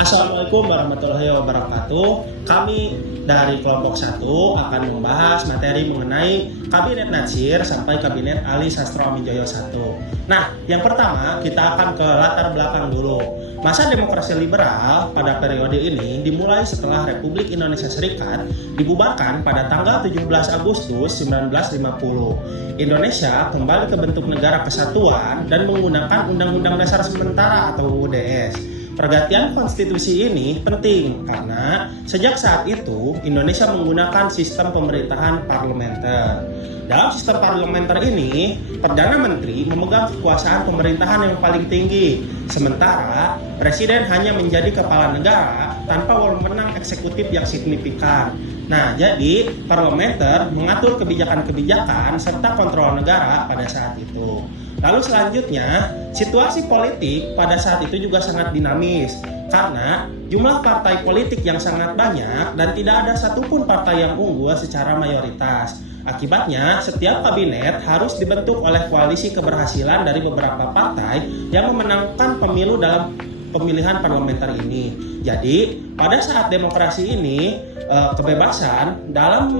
Assalamualaikum warahmatullahi wabarakatuh. Kami dari kelompok 1 akan membahas materi mengenai Kabinet Natsir sampai Kabinet Ali Sastro Amijoyo 1. Nah, yang pertama kita akan ke latar belakang dulu. Masa demokrasi liberal pada periode ini dimulai setelah Republik Indonesia Serikat dibubarkan pada tanggal 17 Agustus 1950. Indonesia kembali ke bentuk negara kesatuan dan menggunakan Undang-Undang Dasar Sementara atau UUDS. Pergantian konstitusi ini penting karena sejak saat itu Indonesia menggunakan sistem pemerintahan parlementer. Dalam sistem parlementer ini, Perdana Menteri memegang kekuasaan pemerintahan yang paling tinggi, sementara Presiden hanya menjadi kepala negara tanpa wewenang eksekutif yang signifikan. Nah, jadi parlementer mengatur kebijakan-kebijakan serta kontrol negara pada saat itu. Lalu selanjutnya, situasi politik pada saat itu juga sangat dinamis karena jumlah partai politik yang sangat banyak dan tidak ada satupun partai yang unggul secara mayoritas. Akibatnya, setiap kabinet harus dibentuk oleh koalisi keberhasilan dari beberapa partai yang memenangkan pemilu dalam pemilihan parlementer ini. Jadi, pada saat demokrasi ini, kebebasan dalam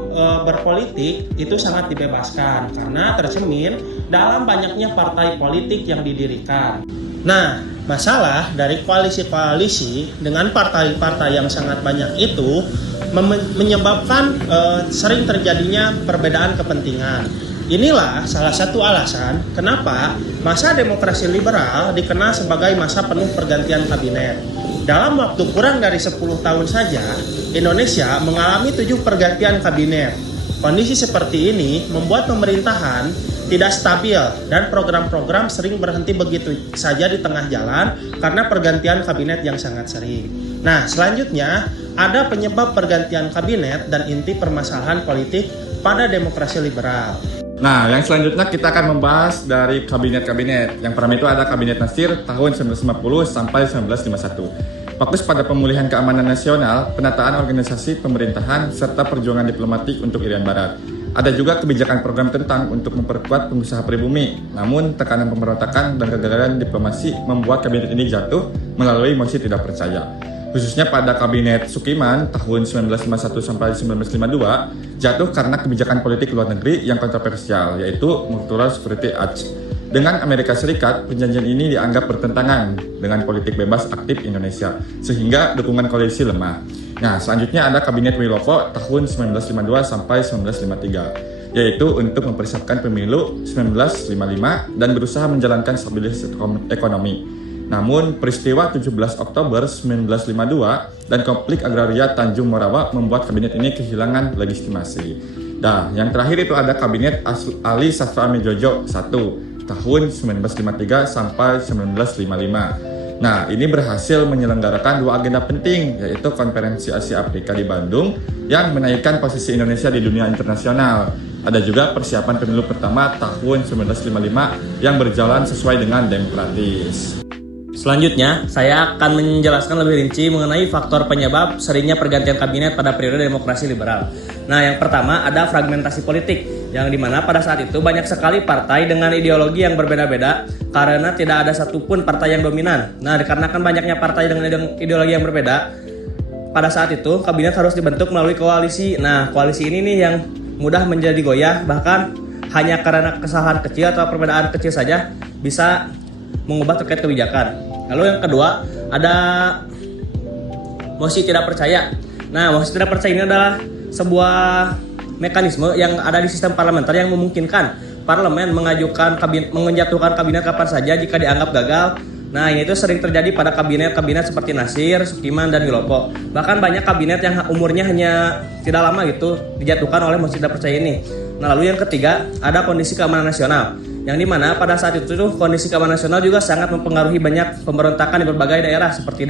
berpolitik itu sangat dibebaskan karena tercermin dalam banyaknya partai politik yang didirikan. Nah, masalah dari koalisi-koalisi dengan partai-partai yang sangat banyak itu menyebabkan sering terjadinya perbedaan kepentingan. Inilah salah satu alasan kenapa masa demokrasi liberal dikenal sebagai masa penuh pergantian kabinet. Dalam waktu kurang dari 10 tahun saja, Indonesia mengalami 7 pergantian kabinet. Kondisi seperti ini membuat pemerintahan tidak stabil dan program-program sering berhenti begitu saja di tengah jalan karena pergantian kabinet yang sangat sering. Nah, selanjutnya ada penyebab pergantian kabinet dan inti permasalahan politik pada demokrasi liberal. Nah, yang selanjutnya kita akan membahas dari kabinet-kabinet. Yang pertama itu ada Kabinet Natsir tahun 1950 sampai 1951. Fokus pada pemulihan keamanan nasional, penataan organisasi pemerintahan, serta perjuangan diplomatik untuk Irian Barat. Ada juga kebijakan program tentang untuk memperkuat pengusaha pribumi. Namun, tekanan pemberontakan dan kegagalan diplomasi membuat kabinet ini jatuh melalui mosi tidak percaya. Khususnya pada Kabinet Sukiman tahun 1951 sampai 1952 jatuh karena kebijakan politik luar negeri yang kontroversial, yaitu Mutual Security Act. Dengan Amerika Serikat, perjanjian ini dianggap bertentangan dengan politik bebas aktif Indonesia, sehingga dukungan koalisi lemah. Nah, selanjutnya ada Kabinet Wilopo tahun 1952 sampai 1953, yaitu untuk mempersiapkan pemilu 1955 dan berusaha menjalankan stabilitas ekonomi. Namun, peristiwa 17 Oktober 1952 dan konflik agraria Tanjung Morawa membuat kabinet ini kehilangan legitimasi. Nah, yang terakhir itu ada Kabinet Ali Sastro Amijoyo 1 tahun 1953 sampai 1955. Nah, ini berhasil menyelenggarakan 2 agenda penting, yaitu Konferensi Asia Afrika di Bandung yang menaikkan posisi Indonesia di dunia internasional. Ada juga persiapan pemilu pertama tahun 1955 yang berjalan sesuai dengan demokratis. Selanjutnya, saya akan menjelaskan lebih rinci mengenai faktor penyebab seringnya pergantian kabinet pada periode demokrasi liberal. Nah, yang pertama ada fragmentasi politik, yang dimana pada saat itu banyak sekali partai dengan ideologi yang berbeda-beda karena tidak ada satupun partai yang dominan. Nah, dikarenakan banyaknya partai dengan ideologi yang berbeda, pada saat itu kabinet harus dibentuk melalui koalisi. Nah, koalisi ini nih yang mudah menjadi goyah, bahkan hanya karena kesalahan kecil atau perbedaan kecil saja bisa mengubah terkait kebijakan. Lalu yang kedua ada mosi tidak percaya. Nah, mosi tidak percaya ini adalah sebuah mekanisme yang ada di sistem parlementer yang memungkinkan parlemen menjatuhkan kabinet kapan saja jika dianggap gagal. Nah, ini tuh sering terjadi pada kabinet-kabinet seperti Natsir, Sukiman, dan Wilopo. Bahkan banyak kabinet yang umurnya hanya tidak lama gitu dijatuhkan oleh mosi tidak percaya ini. Nah, lalu yang ketiga ada kondisi keamanan nasional, yang dimana pada saat itu tuh kondisi keamanan nasional juga sangat mempengaruhi banyak pemberontakan di berbagai daerah seperti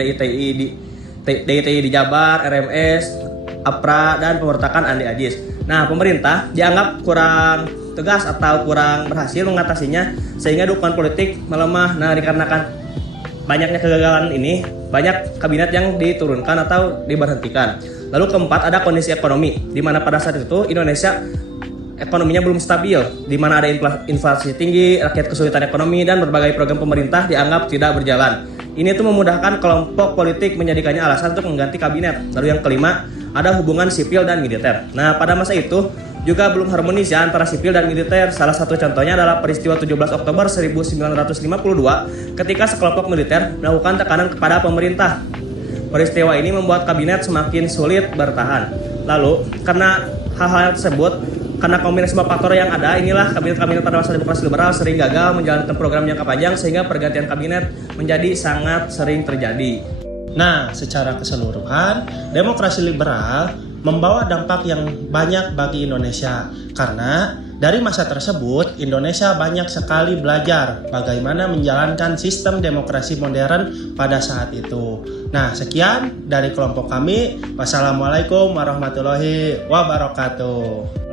DITI di Jabar, RMS, APRA, dan pemberontakan Andi Agis. Nah, pemerintah dianggap kurang tegas atau kurang berhasil mengatasinya sehingga dukungan politik melemah. Nah, dikarenakan banyaknya kegagalan ini, banyak kabinet yang diturunkan atau diberhentikan. Lalu keempat ada kondisi ekonomi, di mana pada saat itu Indonesia ekonominya belum stabil, di mana ada inflasi tinggi, rakyat kesulitan ekonomi, dan berbagai program pemerintah dianggap tidak berjalan. Ini tuh memudahkan kelompok politik menjadikannya alasan untuk mengganti kabinet. Lalu yang kelima, ada hubungan sipil dan militer. Nah, pada masa itu juga belum harmonis ya antara sipil dan militer. Salah satu contohnya adalah peristiwa 17 Oktober 1952 ketika sekelompok militer melakukan tekanan kepada pemerintah. Peristiwa ini membuat kabinet semakin sulit bertahan. Lalu, karena hal-hal tersebut, karena kombinasi faktor yang ada, inilah kabinet-kabinet pada masa demokrasi liberal sering gagal menjalankan program jangka panjang sehingga pergantian kabinet menjadi sangat sering terjadi. Nah, secara keseluruhan, demokrasi liberal membawa dampak yang banyak bagi Indonesia karena dari masa tersebut Indonesia banyak sekali belajar bagaimana menjalankan sistem demokrasi modern pada saat itu. Nah, sekian dari kelompok kami. Wassalamualaikum warahmatullahi wabarakatuh.